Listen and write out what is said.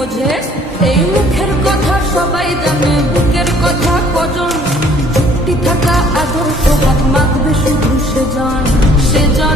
বোঝে। এই মুখের কথা সবাই জানে, বুকের কথা কজন, চুক্তি থাকা আদর তো হাত মাখবে শুধু সে জান।